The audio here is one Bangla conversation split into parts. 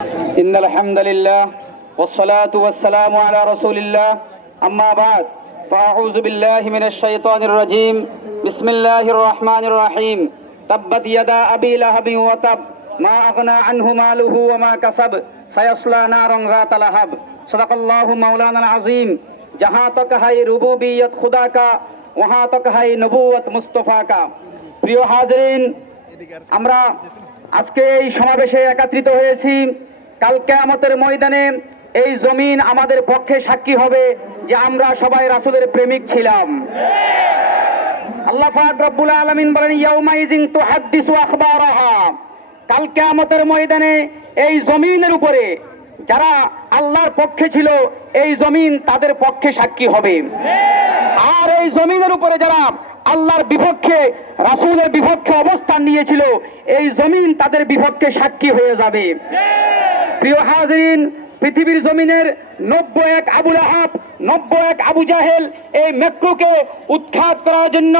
إن الحمد لله والصلاة والسلام على رسول الله أما بعد فأعوذ بالله من الشيطان الرجيم بسم الله الرحمن الرحيم تبت يدا أبي لهب وتب ما أغنى عنه ماله وما كسب سيصلى نارا ذات لهب صدق الله مولانا العظيم जहाँ तक है रुबूबियत खुदा का वहाँ तक है नबूवत मुस्तफा का। প্রিয় হাজরিন, আমরা আজকে এই সমাবেশে একত্রিত হয়েছি। কাল কিয়ামতের ময়দানে এই জমিন আমাদের পক্ষে সাক্ষী হবে যে আমরা সবাই রাসূলের প্রেমিক ছিলাম। আল্লাহ পাক রব্বুল আলামিন বলেন ইয়াউমাইযিন তুহাদ্দিসু আখবারাহা। কাল কিয়ামতের ময়দানে এই জমিনের উপরে যারা আল্লাহর পক্ষে ছিল এই জমিন তাদের পক্ষে সাক্ষী হবে, আর এই জমিনের উপরে যারা আল্লাহর বিপক্ষে রাসূলের বিপক্ষে অবস্থান নিয়েছিল এই জমিন তাদের বিপক্ষে সাক্ষী হয়ে যাবে। প্রিয় হাজরিন, পৃথিবীর জমিনের 91 আবু লাহাব 91 আবু জাহেল এই মেক্রুকে উৎখাত করার জন্য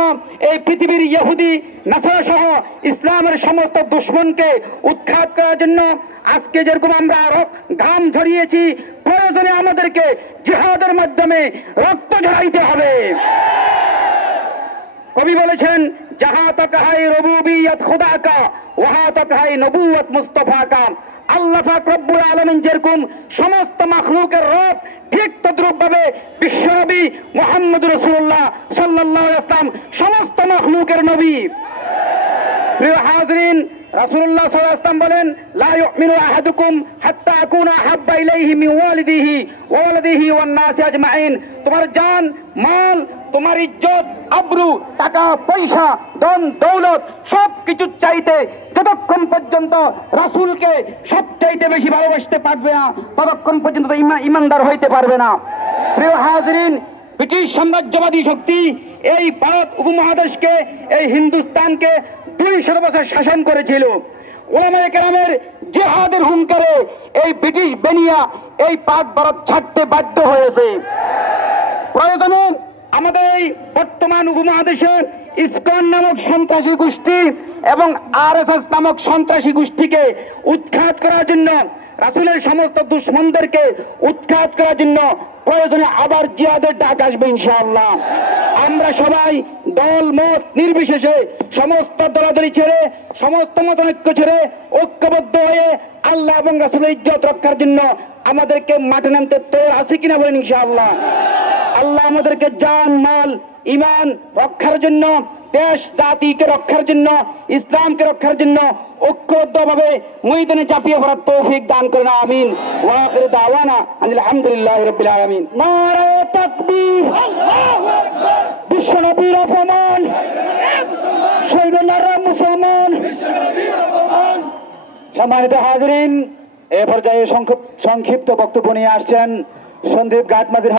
এই পৃথিবীর ইহুদি নাসারা সহ ইসলামের সমস্ত দুশমনকে উৎখাত করার জন্য আজকে যেরকম আমরা ঘাম ঝরিয়েছি, প্রয়োজনে আমাদেরকে জিহাদের মাধ্যমে রক্ত ঝরাইতে হবে। কবি বলেছেন जहाँ तक है रबूबियत खुदा का वहाँ तक है नबूवत मुस्तफा का। আল্লাহ পাক রব্বুল আলামিন যেরকম সমস্ত মাখলুকের রব, ঠিক তদ্রূপভাবে বিশ্বনবী মুহাম্মদ রাসূলুল্লাহ সাল্লাল্লাহু আলাইহি ওয়াসাল্লাম সমস্ত মাখলুকের নবী। প্রিয় হাজরিন, রাসূলুল্লাহ সাল্লাল্লাহু আলাইহি ওয়াসাল্লাম বলেন লা ইউমিনু আহাদুকুম হাত্তা আকুনা হাব্বা ইলাইহি মিন ওয়ালিদিহি ওয়া ওয়ালাদিহি ওয়ান নাসি আজমাইন। তোমার জান, মাল, তোমার ইজ্জত, আবরু, টাকা পয়সা, ধন দৌলত সবকিছু চাইতে যতক্ষণ পর্যন্ত রাসূলকে সবচাইতে বেশি ভালোবাসতে পারবে না ততক্ষণ পর্যন্ত ঈমানদার হইতে পারবে না। প্রিয় হাজরিন, ব্রিটিশ সাম্রাজ্যবাদী শক্তি এই ভারত উপমহাদেশকে, এই হিন্দুস্তানকে 200 বছর শাসন করেছিল। উলামায়ে কেরামের জিহাদের হুঙ্কারে এই ব্রিটিশ বেনিয়া এই পাক ভারত ছাড়তে বাধ্য হয়েছে। প্রয়োজনে আমাদের এই বর্তমান উপমহাদেশের ইসকন নামক সন্ত্রাসী গোষ্ঠী এবং আরএসএস নামক সন্ত্রাসী গোষ্ঠীকে উৎখাত করার জন্য, রাসূলের সমস্ত দুশমনদেরকে উৎখাত করার জন্য প্রয়োজনে আবার জিহাদের ডাক আসবে ইনশাআল্লাহ। আমরা সবাই দল মত নির্বিশেষে সমস্ত দলাদলি ছেড়ে সমস্ত মতানৈক্য ছেড়ে ঐক্যবদ্ধ হয়ে আল্লাহ এবং রাসূলের ইজ্জত রক্ষার জন্য আমাদেরকে মাঠে নামতে তৈরি আছে কিনা বলেন ইনশাআল্লাহ। আল্লাহ আমাদেরকে জান, মাল, ঈমান রক্ষার জন্য, দেশ জাতিকে রক্ষার জন্য, ইসলামকে রক্ষার জন্য ঐক্যবদ্ধভাবে ময়দানে ঝাঁপিয়ে পড়ার তৌফিক দান করেন, আমিন। ওয়া আখিরু দাওয়ানা আলহামদুলিল্লাহি রাব্বিল আলামিন। নারায়ে তাকবীর, আল্লাহু আকবার। বিশ্বনবীর অপমান, শহীদ নারা মুসলমান, বিশ্বনবীর অপমান। সম্মানিত হাজরিন, এ পর্যায়ে সংক্ষিপ্ত বক্তব্য নিয়ে আসছেন সন্দীপ ঘাটমাঝির